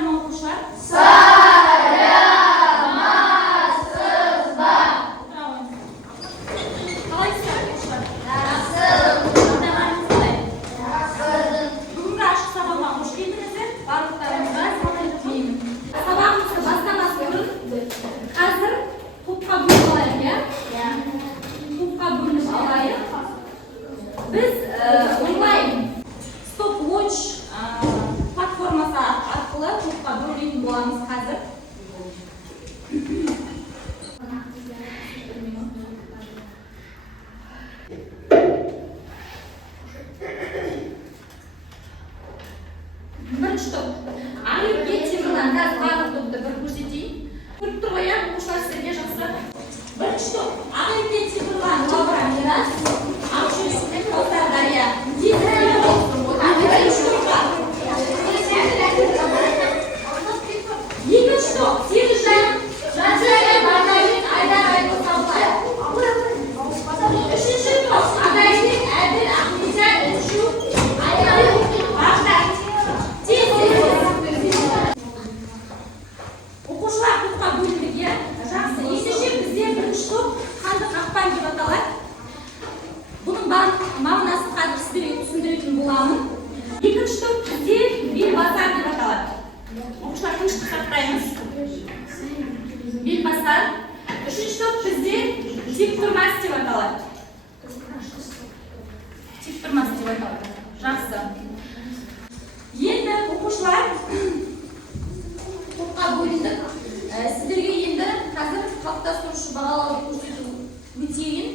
Саламатсыздар ма оқушылар? Саламатсыз ба? Қалайсыздар оқушылар? Жақсы. Жағдайларыңыз қалай? Жақсы. Бүгінгі ашық сабаққа қош келдіңіздер. Барлықтарыңызға сәлем тілеймін. Сабағымызды бастамас бұрын қазір топқа бөлініп алайық, иә? Топқа бөлініп алайық. Біз онлайн стоп-watch платформасы арқылы топқа бөлінетін боламыз қазір. Бірінші топ. Ағайынге темірдан қазір барлық топты бір көрсетейін. Көріп тұр ғой, оқушылар сіздерге жақсы. Бірінші топ. Ағайынге темірдан Лаура Мирас, Ақшөз Дария. Екінші топ. Сегізжан Жансая Бардалин Айдар Айдос Абылай. Үшінші топ. Ағайынның Әділ Ахметжан Үшу Айдар Бақтай. Оқушылар топқа бөліндік, иә? Жақсы. Ендеше бізде бірінші топ қанды қақпан деп аталады. Бұның мағынасын қазір сіздерге түсіндіретін боламын. Екінші топ бізде белбасар деп аталады. Оқушылар тыныштық сақтаймыз. Белбасар. Үшінші топ бізде тектұрмас деп аталады. Тектұрмас деп аталады. Жақсы. Енді оқушылар топқа бөліндік. Сіздерге енді қазір қалыптастырушы бағалауды көрсету өтейін.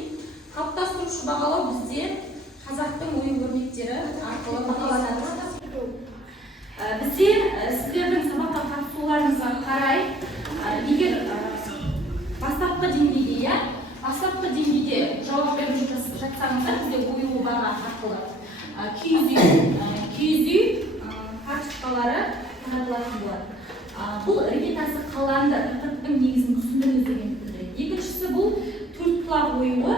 Қалыптастырушы бағалау бізде қазақтың ою-өрнектері арқылы бағаланады. Бізде сіздердің сабаққа қатысуларыңызға қарай, егер бастапқы деңгейде, бастапқы деңгейде жауап беріп жатсаңыздар, бізде ою баға арқылы киіз үй карточкалары таратылатын болады. Бұл іргетасы қаланды тақырыптың негізін түсіндіңіз дегенді білдіреді. Екіншісі бұл төрт құлақ оюы,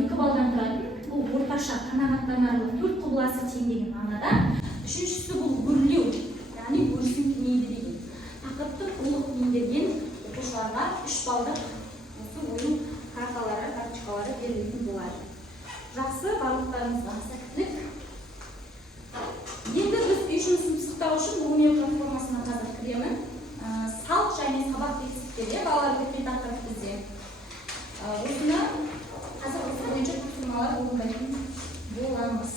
екі балдан тұратын, бұл орташа қанағаттанарлық төрт құбыласы тең деген мағынада. Үшіншісі бұл өрлеу, яғни өрісін кеңейді деген. Тақырыпты толық меңгерген оқушыларға 3 балдық осы ойын карталары, карточкалары берілетін болады. Жақсы, барлықтарыңызға сәттілік. Енді біз үй жұмысын пысықтау үшін Лумия платформасына қазір кіремін. Салт және сабақ тексттерде балалар өткен тақырып бізде. Осыны қазір осы бойынша тапсырмалар орындайтын боламыз.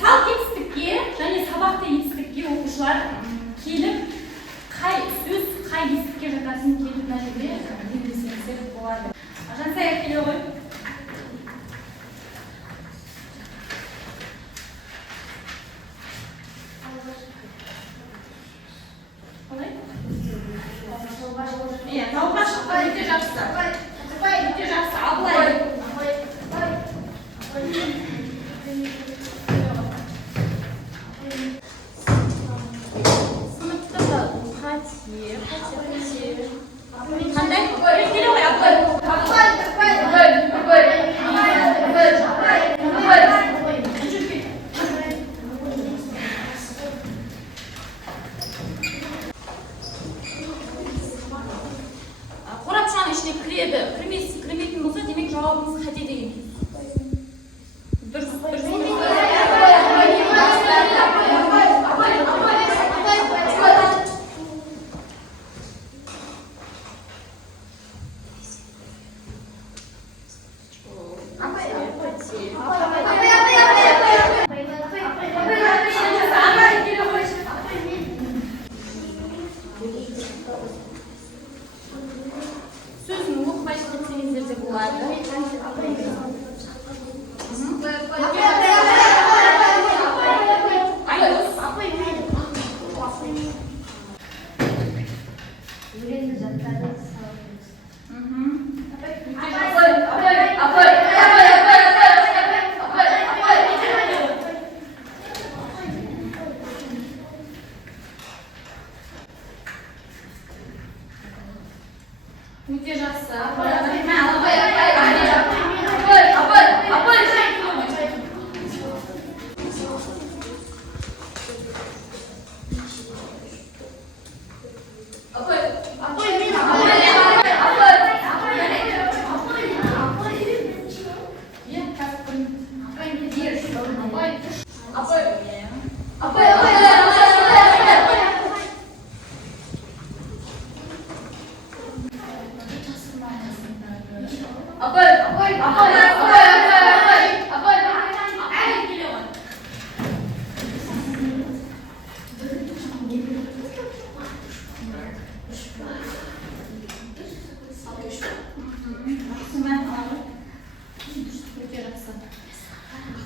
Салт текстікке және сабақты етістікке оқушылар келіп, қай сөз, қай етістікке жатасын келіп мына жерде белгілесеңіздер болады. Жансая келе ғой. Тауға шықпай, өте жақсы. Өте жақсы, Абылай.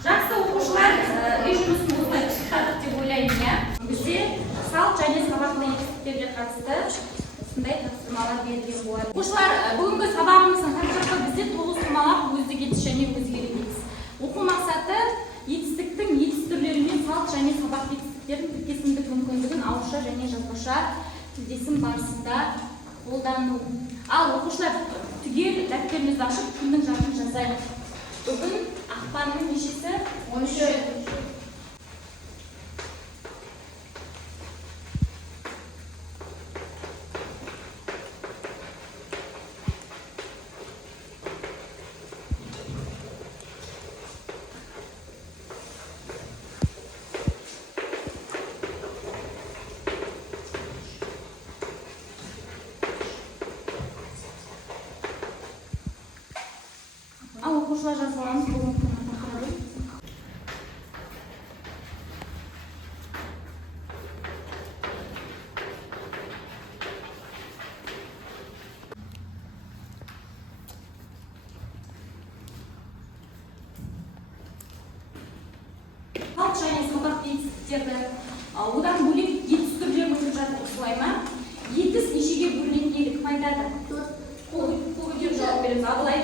Жақсы оқушылар, үй жұмысын осылай пысықтадық деп ойлаймын, иә. Бізде салт және сабақты етістіктерге қатысты осындай тапсырмалар берілген болады. Оқушылар, бүгінгі сабағымыздың тақырыбы бізде тоғызқұмалақ, өздік етіс және өзгерек етіс. Оқу мақсаты етістіктің етіс түрлері мен салт және сабақты етістіктердің тіркесімдік мүмкіндігін ауызша және жазбаша тілдесім барысында қолдану. Ал оқушылар түгел дәптеріңізді ашып күннің жарқын жазайық. Бүгін ақпанның нешесі? 13. Ал оқушылар жазғанымыз бүгінгі күннің тақырыбы. Салт және сабақты етістіктерді одан бөлек етіс түрлерін өтіп жатыр, осылай ма? Етіс нешеге бөлінеді еді, кім айтады? Көбейтіп жауап береміз. Абылай.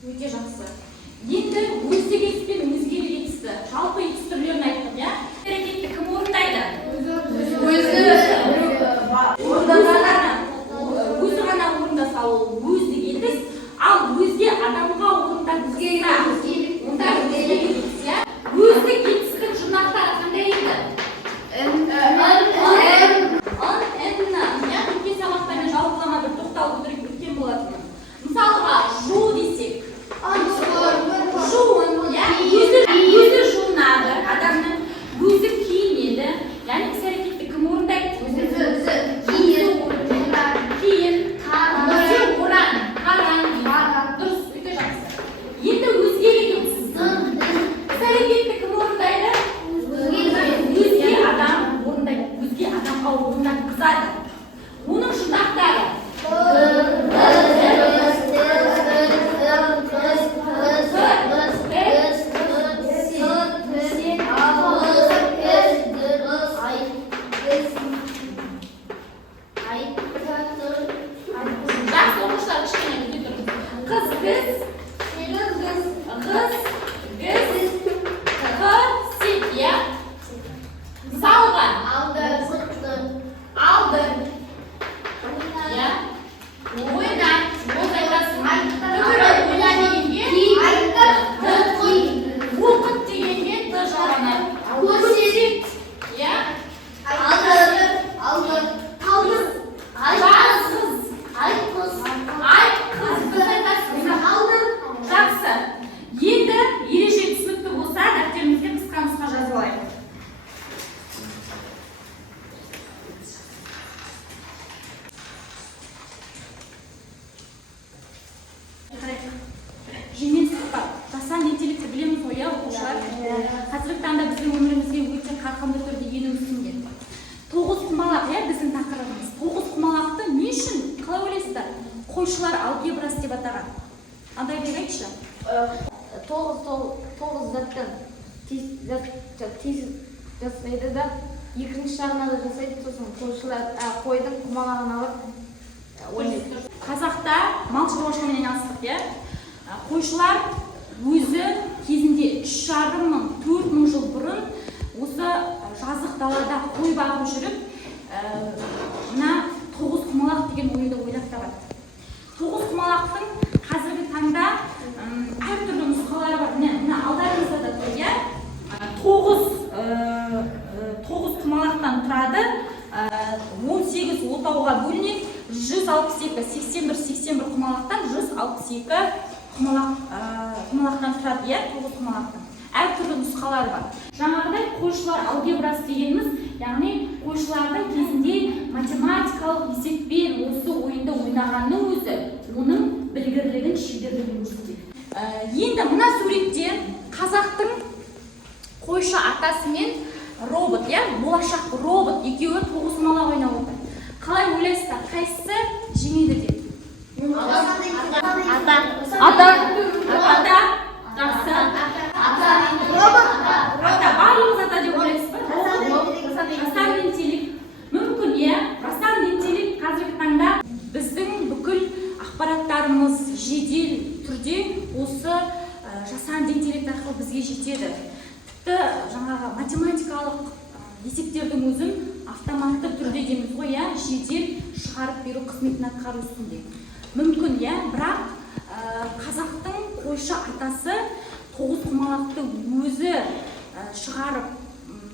Өте жақсы. Енді өздік етіс пен өзгерек етісті, жалпы етіс түрлерін айттық, иә? Әрекетті кім орындайды? Өзі ғана орындаса ол өздік етіс, ал өзге адамға орындатса онда өзгерек етіс, иә? Өздік етістің жұрнақтары қандай еді? Өткен сабақтармен жалпылама бір тоқталып өткен болатынмын. Мысалға, жу десек. Жуын, өзі жуынады, адамның өзі киінеді. Яғни іс әрекетті кім орындайды? Кейін, оран, дұрыс, өте жақсы. Енді өзгерек етіс. Іс әрекетті кім орындайды? Өзге адам орындайды. Өзге адамға орындатқызады. Оның жұрнақтары. Жеңіл сұхбат. Жасан интеллекті білеміз ғой, оқушылар. Қазіргі таңда біздің өмірімізге өте қарқынды түрде ену үстінде. Тоғызқұмалақ, біздің тақырыбымыз. Тоғызқұмалақты не үшін? Қалай ойлайсыздар? Қойшылар алгебрасы деп атаған. Андай деп айтшы. Тоғыз заттан тез жасайды да, екінші жағына да жасайды, сосын қойшылар қойдың құмалағын алып ойнайды. Қазақта мал шаруашылығымен айналыстық, қойшылар өзі кезінде 3,5-4 мың жыл бұрын осы жазық далада қой бағып жүріп, мына тоғызқұмалақ деген ойынды ойлап табады. Тоғызқұмалақтың қазіргі таңда әртүрлі нұсқалары бар. Мына алдарыңызда да тұр, тоғызқұмалақтан тұрады, 18 отауға бөлінеді. 162, 81 құмалақтан 962 құмалақтан тұрады, иә, 9 құмалақтан. Әртүрлі нұсқалары бар. Жаңағыдай қойшылар алгебрасы дегеніміз, яғни қойшылардың кезінде математикалық есеппен осы ойынды ойнағанның өзі оның білгірлігін, шеберлігін көрсетеді. Енді мына суретте қазақтың қойшы атасы мен робот, иә, болашақ робот екеуі 9 құмалақ ойнап отыр. Қалай ойлайсыздар, қайсысы жеңеді деп? Ата. Жақсы. Ата, барлығыз ата деп ойлайсыз ба? Жасанды интеллект. Мүмкін, иә, жасанды интеллект қазіргі таңда біздің бүкіл ақпараттарымыз жедел түрде осы жасанды интеллект арқылы бізге жетеді. Тіпті жаңағы математикалық есептердің өзін автоматты түрде дейміз ғой, иә, жедел шығарып беру қызметін атқару үстінде. Мүмкін, иә, бірақ қазақтың қойшы атасы 9 құмалақты өзі шығарып,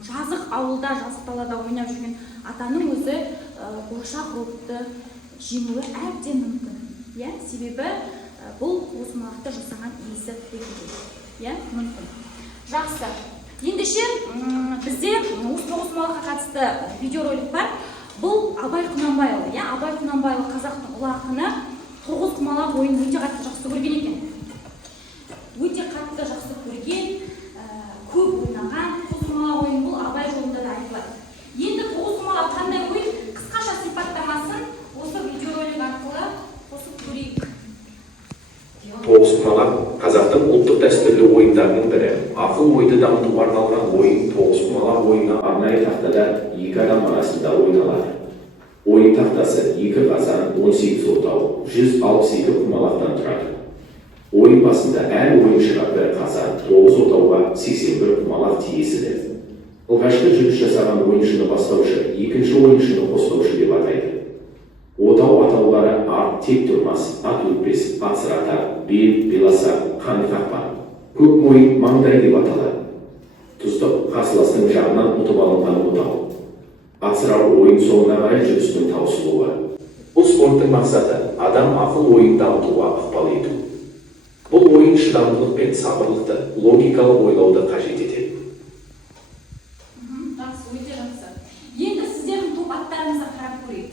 жазық ауылда, жазық далада ойнап жүрген атаның өзі болашақ роботты жеңуі әбден мүмкін. Иә, себебі бұл 9 құмалақты жасаған иесі ретінде. Иә, мүмкін. Жақсы. Ендеше бізде 9 құмалаққа қатысты видеоролик бар. Бұл Абай Құнанбайұлы. Иә, Абай Құнанбайұлы қазақтың ұлы ақыны 9 құмалақ ойын өте қатты жақсы көрген екен. Өте қатты жақсы көрген, көп ойнаған 9 құмалақ ойын бұл Абай жолында да айтылады. Енді 9 құмалақ қандай ойын? Қысқаша сипаттамасын осы видеоролик арқылы қосып көрейік. 9 құмалақ қазақтың ұлттық дәстүрлі ойындарының бірі. Ақыл ойды дамытуға арналған ойын 9 құмалақ ойыны арнайы тақтада 2 адам арасында ойналады. Ойын тақтасы 2 қазан, 18 отау, 162 құмалақтан тұрады. Ойын басында әр ойыншыға 1 қазан, 9 отауға 81 құмалақ тиесілі. Алғашқы жүріс жасаған ойыншыны бастаушы, екінші ойыншыны қостаушы деп атайды. Отау атаулары ат тек тұрмас, ат өтпес, ат сырата, бел, беласа, қанды қақпан. Көк мойын маңдай деп аталады. Тұздық қарсыластың жағынан ұтып алынған отау. Атсырау ойын соңына қарай жүрістің таусылуы. Бұл спорттың мақсаты адам ақыл ойын дамытуға ықпал ету. Бұл ойын шыдамдылық пен сабырлықты, логикалық ойлауды қажет етеді. Жақсы, өте жақсы. Енді сіздердің топ аттарыңызға қарап көрейік.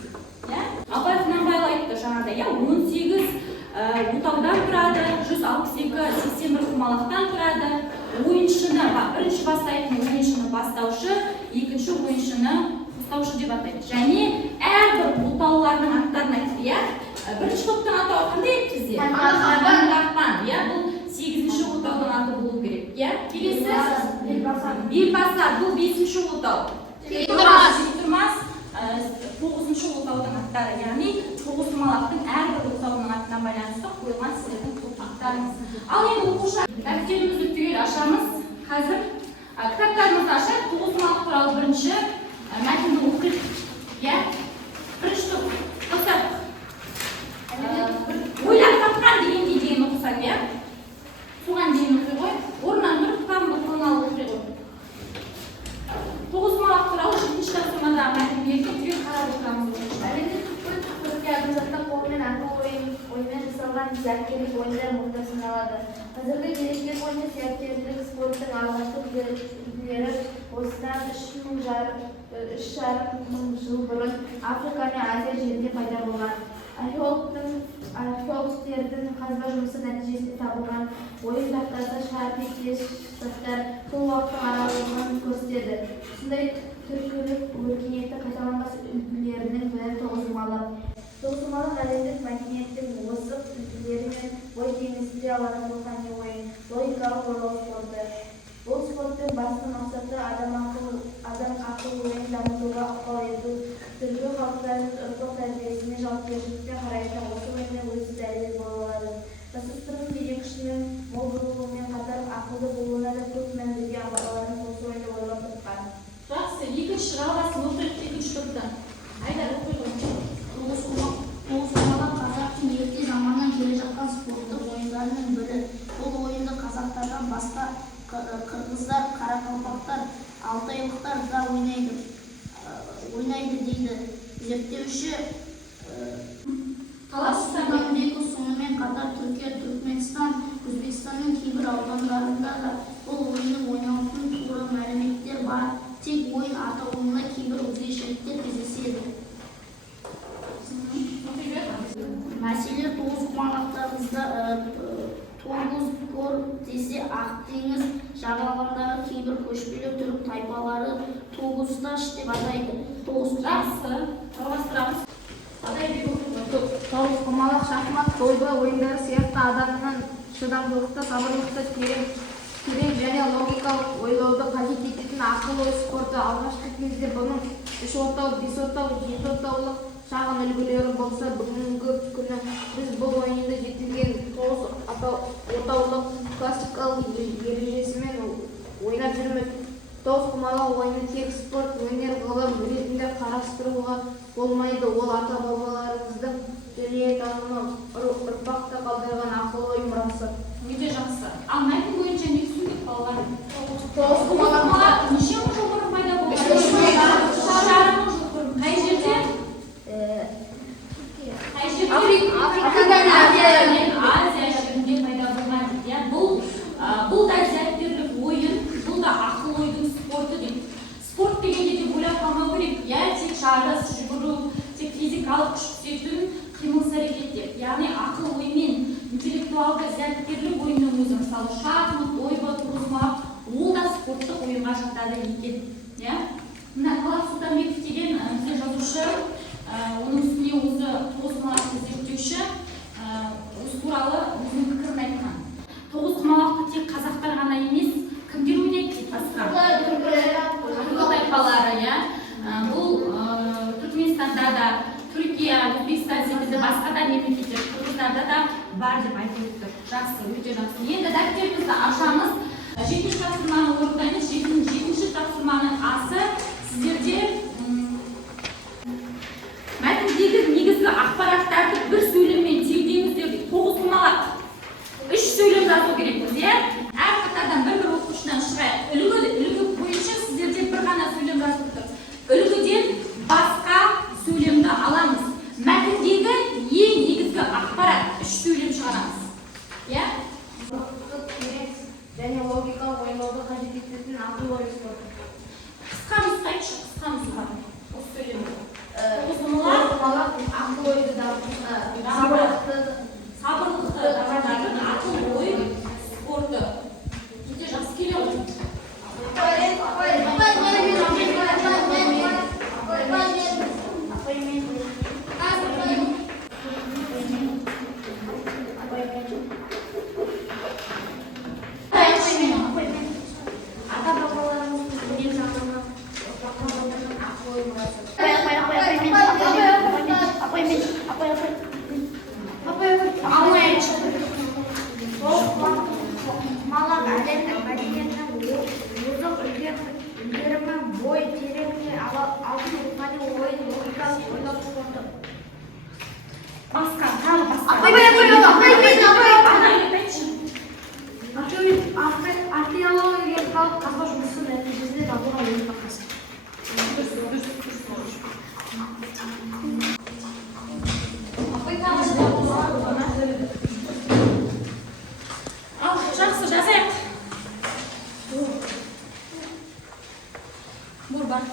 Абай Құнанбайұлы айтты жаңағыда, 18 отаудан тұрады, 162-81 құмалақтан тұрады. Ойыншыны, бірінші бастайтын ойыншыны бастаушы, екінші ойыншыны қостаушы деп атайды. Және әрбір отаулардың аттарын айтты, иә? Бірінші топтың атауы қандай еді бізде? Қақпан, иә? Бұл 8-ші отаудың аты болу керек, иә? Келесі Белбаса, бұл 5-ші отау. Тұрмас, 9-ші отаудың аттары, яғни 9 құмалақтың әрбір отауының атына байланысты қойылған сіздердің топ аттарыңыз. Ал енді оқушы, дәптерімізді түгел ашамыз. Қазір кітаптарымызды ашып, 9 құмалақ туралы бірінші мәтінді оқиық. Иә? Бірінші топ. Тоқтап. Ойлап тапқан дегенге дейін оқысақ, иә? Соған дейін оқи ғой. Орнынан тұрып, қамды қолналы оқи ғой. 9 құмалақ туралы 7-ші тапсырмадағы мәтін берген түгел қарап отырамыз. Әлемде түпкір адамзаттың қолымен ақыл оймен жасалған зияткерлік ойындар мұрта саналады. Қазіргі деректер бойынша зияткерлік спорттың алғашқы үлгілері осыдан 3,5 мың жыл бұрын Африка мен Азия жерінде пайда болған. Археологтердің қазба жұмысы нәтижесінде табылған ойын тақтасы шарпиттес заттар сол уақыттың аралығын көрсетеді. Осындай түркілік өркениетті қайталанбас үлгілерінің бірі 9 құмалақ. 9 құмалақ әлемдік мәдениеттің озық үлгілері мен ой теңестіре алатын рухани ойын, логикалық ойлау спорты. Бұл спорттың басты мақсаты адам ақыл ойын дамытуға ықпал ету, түркі халықтарының ұрпақ тәрбиесіне жауапкершілікпен қарайтын осы ойынның өзі дәлел бола алады. Жасөспірім ерекшінің мол болуымен қатар ақылды болуына да көп мән берген ата-бабаларымыз осы ойынды ойлап тапқан. Жақсы, екінші жалғасын оқиық, екінші топтан. Айдар, оқи ғой. 9 құмалақ қазақтың ерте заманнан келе жатқан спорттық ойындарының бірі. Бұл ойынды қазақтардан басқа қырғыздар, қарақалпақтар, алтайлықтар да ойнайды дейді. Зерттеуші Қаласыздар Сулейменбеков сонымен қатар аудандарында да бұл ойынның ойналатын тура мәліметтер бар. Тек ойын атауында кейбір өзгешеліктер кездеседі. Мәселе тоғызқұмалақтарымызда тоғыз кор десе Ақтеңіз жағалауындағы кейбір көшпелі түрік тайпалары тоғыздаш деп атайды. Жақсы, жалғастырамыз. Тоғызқұмалақ шахмат, дойбы ойындары сияқты адамның шыдамдылықты, сабырлықты, терең және логикалық ойлауды қажет ететін ақыл ой спорты. Алғашқы кезде бұның 3 отау, 5 отау, 7 отаулық шағын үлгілері болса, бүгінгі күні біз бұл ойынды жетілген 9 отаулық классикалық ережесімен ойнап жүрміз. Тоғызқұмалақ ойыны тек спорт, өнер, ғылым ретінде қарастыруға болмайды. Ол ата-бабаларымыздың дүниетанымы, ұрпақта қалдырған ақыл ой мұрасы. Өте жақсы. Ал мәтін бойынша не түсіндік балалар? Тоғызқұмалақ неше мың жыл бұрын пайда болды? Жарым мың жыл бұрын. Қай жерде? Азия жерінде пайда болған дейді. Бұл да зияткерлік ойын, бұл да ақыл ойдың спорты дейді. Спорт дегенде де ойлап қалмау керек. Тек жарыс, жүгіру, тек физикалық күш түсетін қимыл әрекет деп. Яғни ақыл оймен интеллектуалды зияткерлік ойынның өзі, мысалы шахмат, дойбы, тоғызқұмалақ, ол да спорттық ойынға жатады екен. Мына Талап Сұлтанбеков деген бізде жазушы, оның үстіне өзі тоғызқұмалақты зерттеуші, осы туралы өзінің пікірін айтқан. Тоғызқұмалақты тек қазақтар ғана емес, кімдер ойнайды дейді басқа? Түркі тайпалары, бұл Түркменстанда да, Түркия, Өзбекстан секілді басқа да мемлекеттер, Қырғыздарда да бар деп айтылып тұр. Жақсы, өте жақсы. Енді дәптерімізді ашамыз. 7-ші тапсырманы орындаймыз. 7-ші тапсырманың асы сіздерде мәтіндегі негізгі ақпараттарды бір сөйлеммен тегдеңіздер дейді. Тоғызқұмалақ 3 сөйлем жазу керекпіз, әр қатардан бір оқушыдан шығайық. Үлгі бойынша сіздерде бір ғана сөйлем жазып тұр. Үлгіден басқа сөйлемді аламыз. Мәтіндегі ең негізгі ақпарат 3 сөйлем шығарамыз. және логикалық ойлауды қажет ететін ақыл ой спорты. Қысқа нұсқайықшы, қысқа нұсқа. Осы сөйлемді. Тоғызқұмалақ ақыл ойды дамытады. Сабырлықты дамытатын ақыл ой спорты. Өте жақсы келе ғой. Тоғызқұмалақ әлемдік мәдениетінің озық үлгерімі, бой тереңіне алтын рухани ойын, логикалық ойлау спорты. Басқа, тағы басқа. Археологиялық қазба жұмысы нәтижесінде табылған ойын бақасы. Жақсы, жазайық. Бұр бар.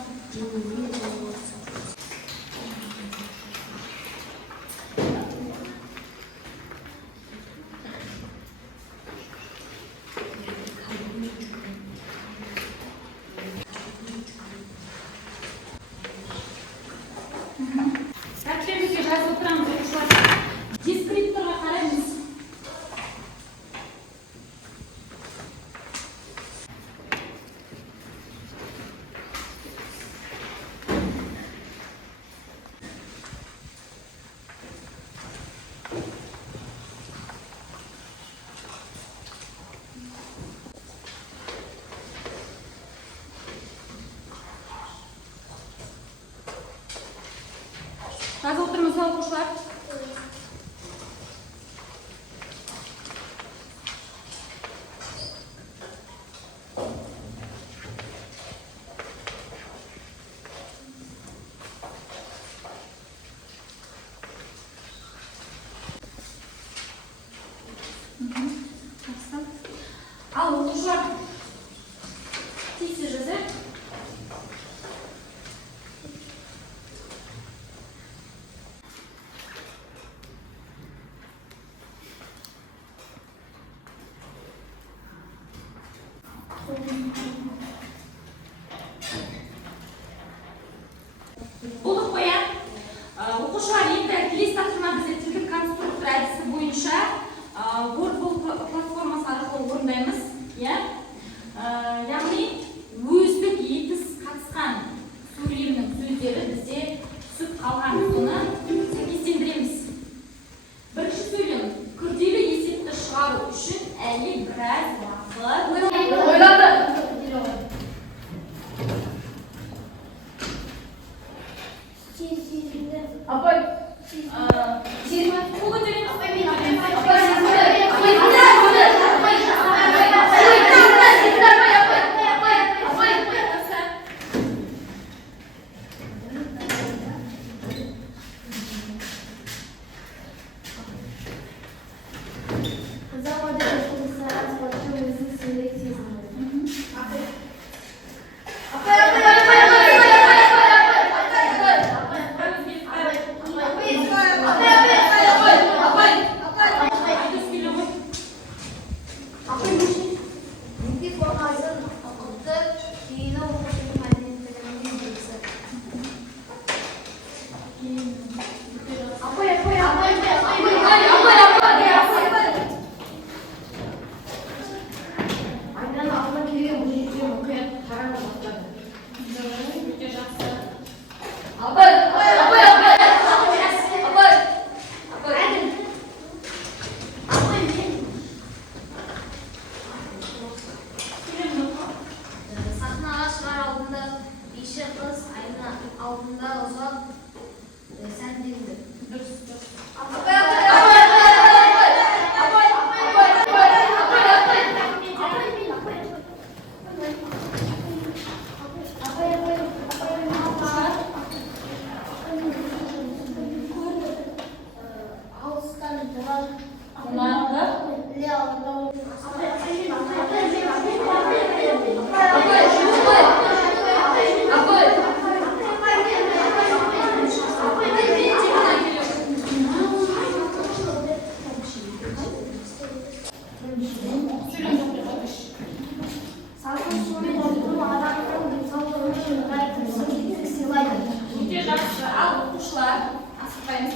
Ал оқушылар тез жазайық. Болдық қоя. Оқушылар енді келесі тапсырма бізде тілдік конструктор әдісі бойынша Wordball платформасы арқылы орындаймыз. Яғни өздік етіс қатысқан сөйлемнің сөздері бізде түсіп қалған, соны сәйкестендіреміз. Бірінші сөйлем күрделі есепті шығару үшін әлі біраз уақыт ойлады. Апай, қол көтеріңіз.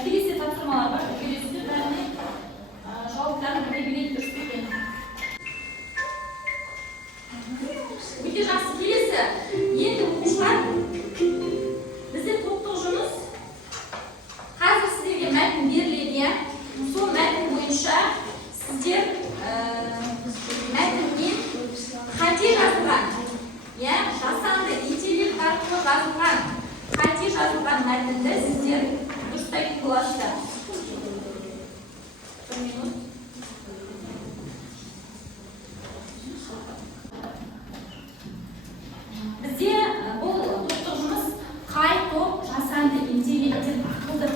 Келесі тапсырмалар бар. Келесі бәріне жауаптарын білгілей көрсеткен. Өте жақсы. Келесі. Енді оқушылар бізде топтық жұмыс. Қазір сіздерге мәтін беріледі. Сол мәтін бойынша сіздер мәтіннен қате жазылған, жасанды интеллект арқылы жазылған, қате жазылған мәтінді сіздер дұрыстайтын боласыздар. Bir minut. Бізде бұл топтық жұмыс қай топ жасанды интеллекттен ақылды.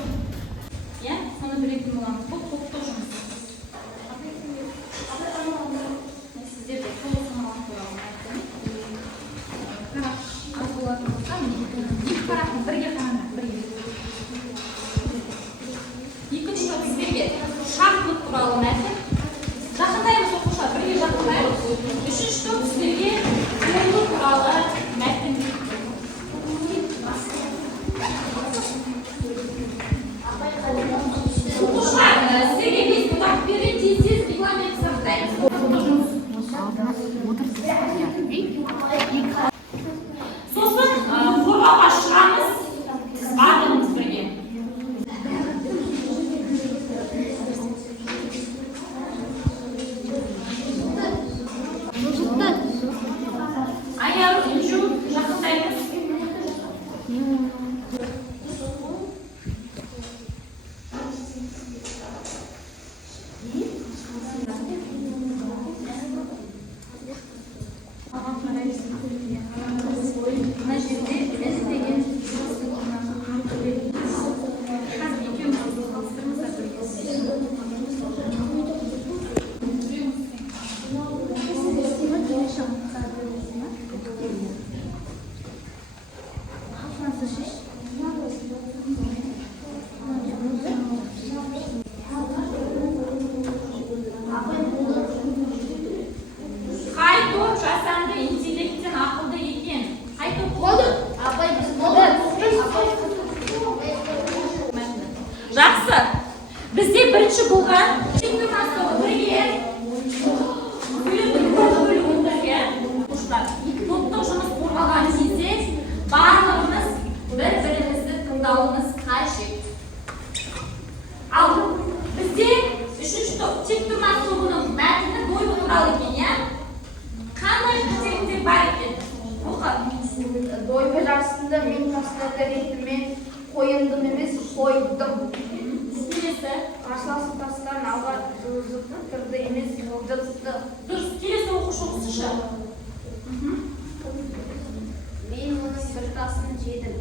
Соны білетін боламыз. Бұл топтық жұмыс. Сіздерде қолы саналған туралы айттым. Аз болатын болса, екі қарақын бірге қараңдар, бірге. Екінші топ сіздерге шахмат туралы мәтін. Жақындаймыз оқушылар, бірге жақындаймыз. Үшінші топ сіздерге қимыл туралы мәтін. Оқушылар, сіздерге бес бұтақ береді, тез регламент сақтаймыз. Сосын қорғауға шығамыз, барлығымыз бірге. Аяқ үндеу жақындаймыз. туралы екен, иә? Қандай қателіктер бар екен? Оқы. Дойбы жарысында мен тасынады ретімен қойындым емес, қойдым. Келесі. Қарсыласым тастарын алға жылжытты емес, жылжытты. Дұрыс. Келесі оқушы оқысыншы. Мен оның бір тасын жедім.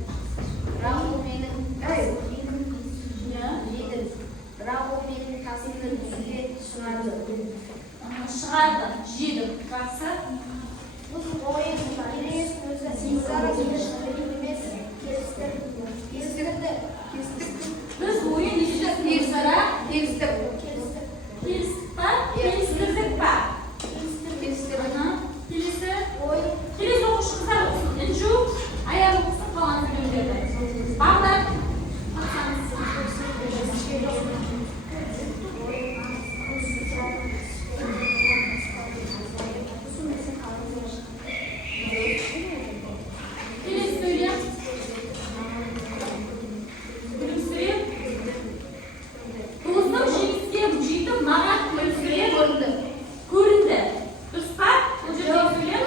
Бірақ ол менің тасымды жүзге шығарды. Шығарды. Жеді. Жақсы. Бұл ойын келес өзі сенсара келістірді емес, келістірді. Біз ойын нешті сенсара келістік па? Келістірдік па? Келесі. Келесі оқушы қыздар оқысын. Інжу, аяқ оқысын қалған сөйлемдерді. Бағдар. Келесі сөйлем. Күлімсіреп. Туыстың жеңіске жетіп маған күлімсіреп көрінді. Дұрыс па? Бұл жерде сөйлем.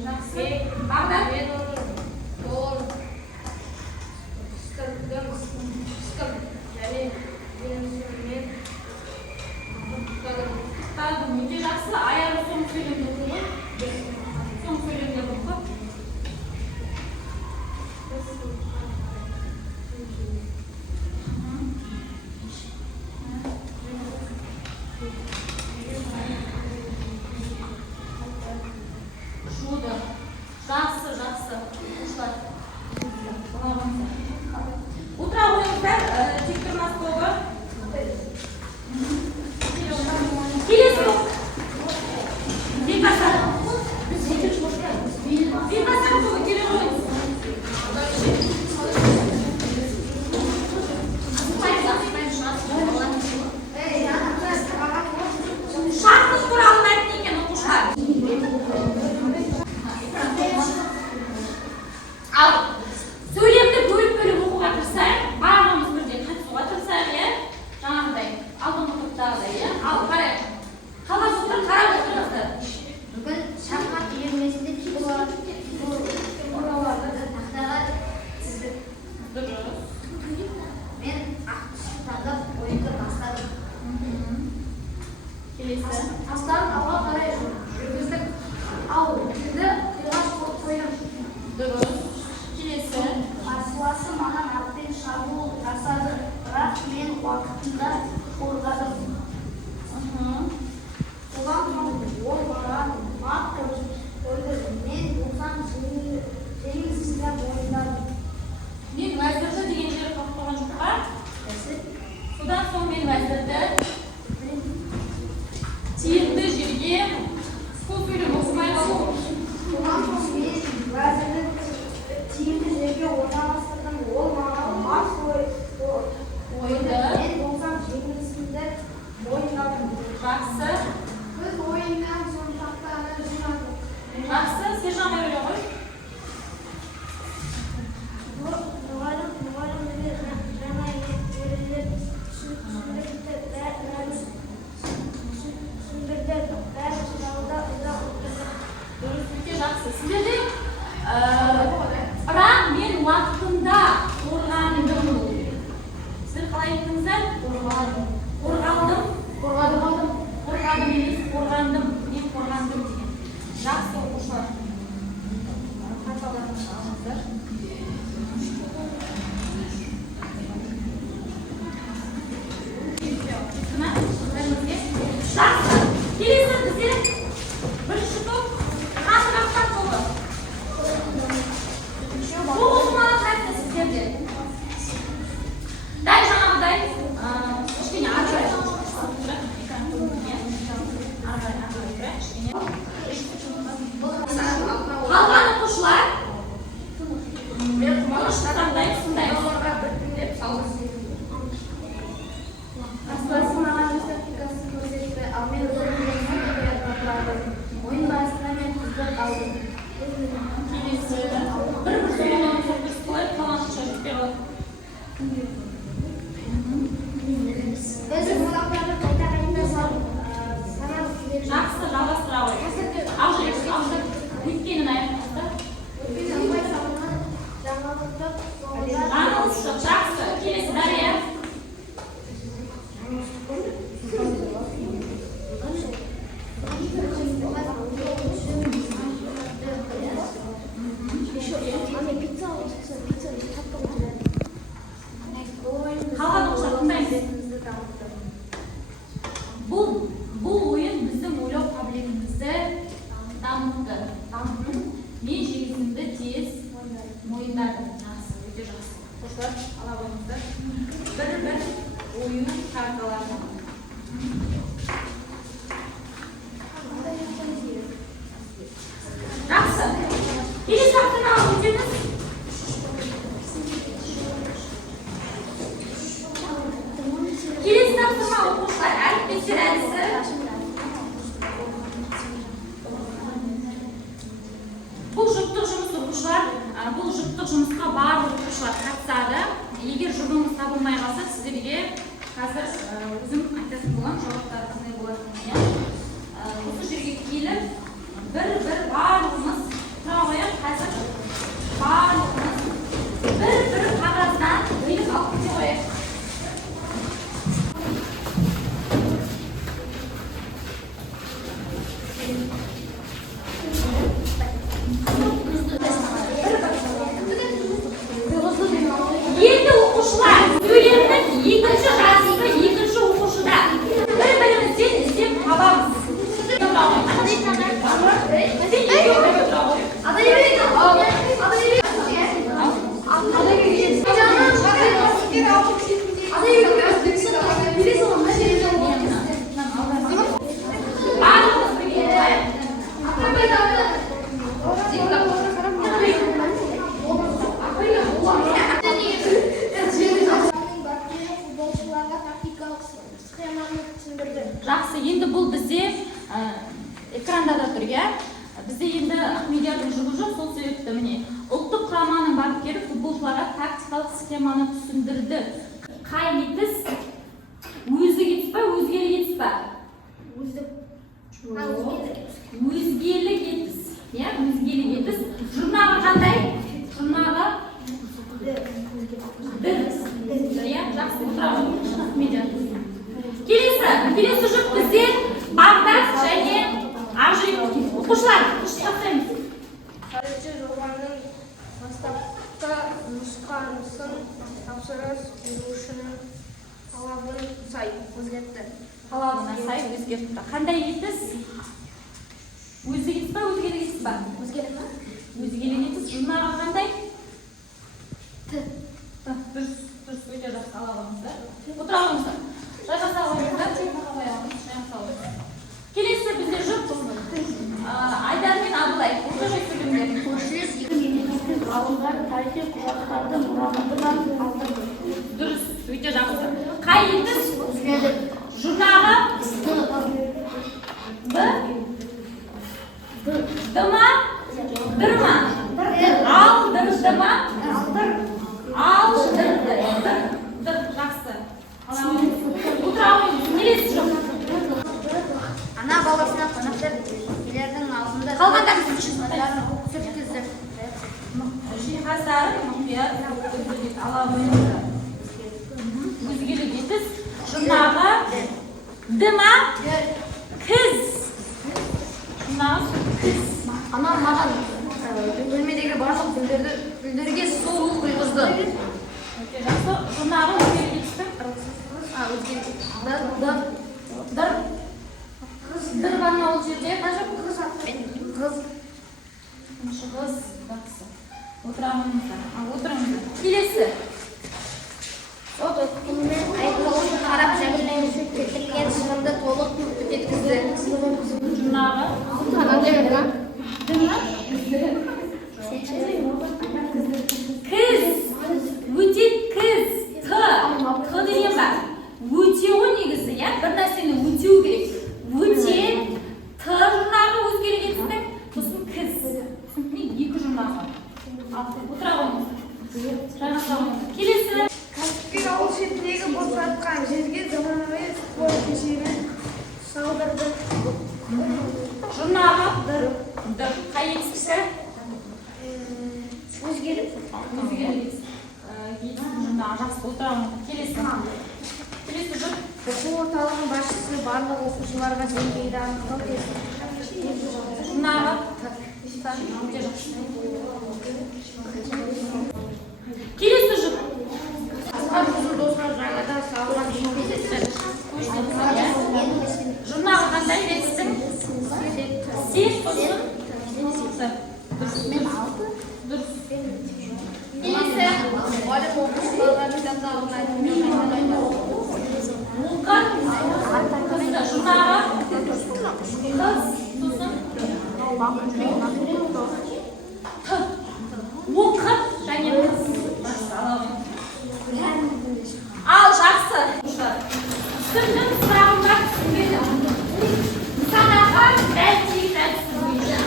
Жақсы. Бағдар. Құттадым. Өте жақсы. Аяғы соң сөйлемді оқы. Соң сөйлемді оқы. Жуды. Жақсы. Оқушылар. Утра ойыңыздар тектұрмас тобы. Келесі оқ. Бейбасар. Бейбасар тобы келе қойыңыз. Шахмат туралы мәтін екен оқушылар. Ал сөйлемді бөліп оқуға тырысайық, барлығымыз бірден қатысуға тырысайық, иә? Жаңағыдай, алдыңғы топтағыдай, иә? Ал қарайық. Қалап отырыңыздар. Бүгін шахмат үйірмесінде фигураларды тақтаға тіздік. Дұрыс. Мен ақ түсті таңдап ойынды бастадым. Келесі. Тастарын алға қарай жүргіздік. Ал тілді қиғаш қойдым. Дұрыс. Келесі. Қарсыласы маған атпен шабуыл жасады, бірақ мен уақытында қорғадым. Оған соң ол маған мат қойды. Мен болсам жеңілсізге мойындадым. Мен уәзірді деген жері қалып қойған жоқ па? Содан соң мен уәзірді тиімді жерге көп сөйлем оқымай қалу. Оған соң мен уәзірді тиімді жерге орналастырдым. Ол маған мат қойды. Ойды. Мен болсам жеңілсізді Жақсы, ала қойыңыздар. Бір ойын карталары. Жақсы. Келесі тақтаны алып өтеміз. Келесі тапсырма оқушылар әліппеттер әдісі. Бұл жұптық жұмыс оқушылар, бұл жұптық жұмысқа барлық оқушылар қатысады. Егер жұбыңыз табылмай қалса, сіздерге қазір өзім айтатын боламын, жауаптары қандай болатынын. Осы жерге келіп, бір барлығымыз тұра қояйық. Қазір барлығымыз бір қағаздан бөліп алып кете қояйық. Енді оқушылар сөйлемнің екінші жазысы екінші оқушыда. Бір-бірімізден іздеп табамыз. Жақсы, енді бұл бізде экранда да тұр, иә? Бізде енді Ахмедиярдың жұбы жоқ, сол себепті міне. Ұлттық құраманың бапкері футболшыларға тактикалық схеманы түсіндірді. Қай етіс? Өзі кетіс па, өзгелі кетіс па? Өзгелі кетіс. Иә, өзгелі кетіс. Жұрнағы қандай? Жұрнағы? Дұрыс. Иә, жақсы, отырамын. Ахмедияр. Келесі жұп бізде Бағдат және Ақжүрек оқушылар. Тастаймыз. Тарихшы жобаның бастапқы нұсқасын тапсырыс берушінің талабына сай өзгертті. Талабына сай өзгертті. Қандай етіс? Өзі кетіс па, өзгелі кетіс па? Өзгерді ма? Өзгелі кетіс. Жұрнағы қандай? Дұрыс, өте жақсы ала қойыңыздар. Отыра қойыңыздар. Жайғаса қойыңыздар. Келесі бізде жұп Айдар мен Абылай. Осы сөйлемдер. Ғалымдар тарихи құжаттарды мұраматынан алдырды. Дұрыс, өте жақсы. Қай етіс? Жұрнағы? Дыма? Дырма? Алдырды ма? Алдырды. Жақсы. Отыра қойыңыз. Келесі жұп. Ана баласына қонақтар үйлердің алдында Қалғандар сүрткізді. Жиһаздары мұқият ала қойыңыздар. Өзгелі кетіс. Жұрнағы? Дыма? Кіз. Жұрнағы кіз. Ана маған бөлмедегі барлық гүлдерге су құйғызды. Жақсы. Жұрнағы өзгелі кетістің? Дыр. Дыр ғана ол жерде қыз. Жақсы. Отырыңыздар. Келесі. Сот үкімімен айыпталушы қарап жәбірленуші келтірілген шығынды толық өтеткізді. Жұрнағы? Кіз. Өтеткіз. Т деген бар. Өтеу негізі, иә? Бір нәрсені өтеу керек. Өте, Т жұрнағы өзгері кетістің, сосын кіз. Екі жұрнағы. Отыра қойыңыздар. Жайғаса қойыңыздар. Келесі. Кәсіпкер ауыл шетіндегі бос жатқан жерге заманауи спорт кешенін салдырды. Жұрнағы? Дыр. Қай етістікі? Өзгелі. Өзгері кетіс. Жұрнағы. Жақсы, отыра қойыңыздар. Келесі жұп. Оқу орталығының басшысы барлық оқушыларға деңгейді анықтау кезінде. Жұрнағы? Келесі жұп. Бұзу досына жаңада салған еңбек Жұрнағы қандай кетістің? Сет сосын? Дұрыс. Келесі. сіздің сұрағымдар түсінбеді. Нысанаға дәл тиіп бойынша.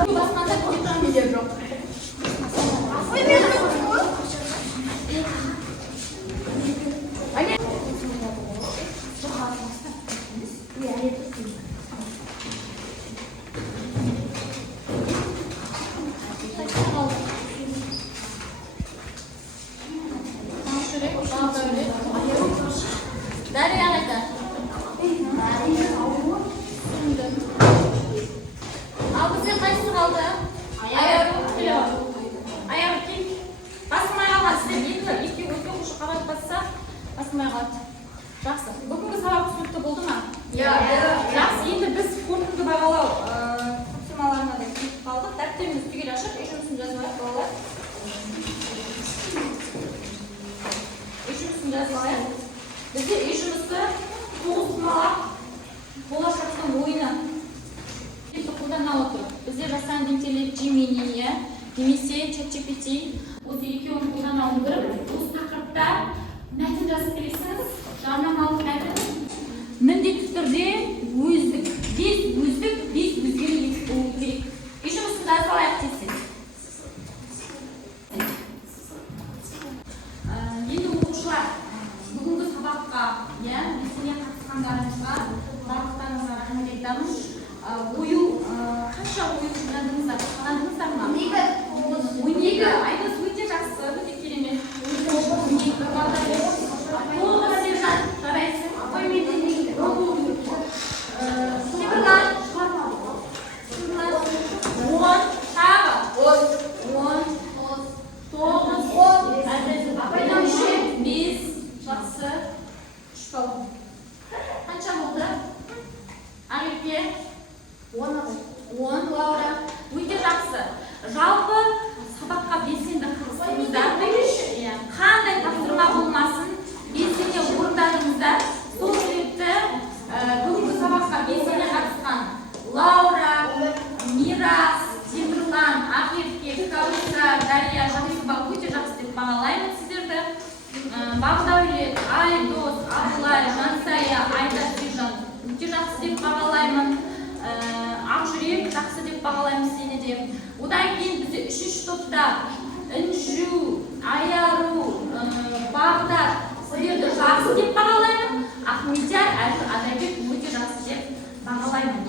Басқанда көптен жоқ. Дарья қайда? Ал бізде қайсысы қалды? Аяғы кел. Басылмай қалған сіздер екі оқушы қабат басса басылмай қалады. Жақсы. Бүгінгі сабақ түсінікті болды ма? Жақсы. Енді біз қорытынды бағалау тапсырмаларына да келіп қалдық. Дәптерімізді түгел ашып, үй жұмысын жазып алайық, балалар. Үй жұмысын жазып алайық. Бізде үй жұмысы тоғызқұмалақ болашақтың ойыны. Қолдана отыр. Бізде жасанды интеллект Gemini немесе ChatGPT осы екеуін қолдана отырып, осы тақырыпта мәтін жазып келесіңіз. Жарнамалық мәтін міндетті түрде өздік, бес өзгеру болу керек. Үй жұмысын жазып алайық десек. Енді оқушылар бүгінгі сабаққа, белсене қатысқандарыңызға барлықтарыңызға рахмет айтамын. Қанша ою жинадыңыздар? Жинадыңыздар ма? 12. Айдос өте жақсы, өте керемет. 12 бағдар сержант жарайсың. Сибірлан. 10 тағы. 10 9 5 жақсы. 3 бал. Қанша болды? Арифе 10 Лаура. Өте жақсы. Жалпы сабаққа белсенді қатыстыңыздар. Қандай тапсырма болмасын, белсене орындадыңыздар. Сол себепті бүгінгі сабаққа белсене қатысқан Лаура, Мирас, Темірлан, Ақерке, Кәусар, Дария, Жанисова өте жақсы деп бағалаймын сіздерді. Бағдәулет, Айдос, Абылай, Жансая, Айда, Сержан өте жақсы деп бағалаймын. Ақжүрек жақсы деп бағалаймыз сені де. Одан кейін бізде үшінші топта Інжу, Аяру, Бағдат сіздерді жақсы деп бағалаймын. Ахмедияр, Адабек өте жақсы деп бағалаймын.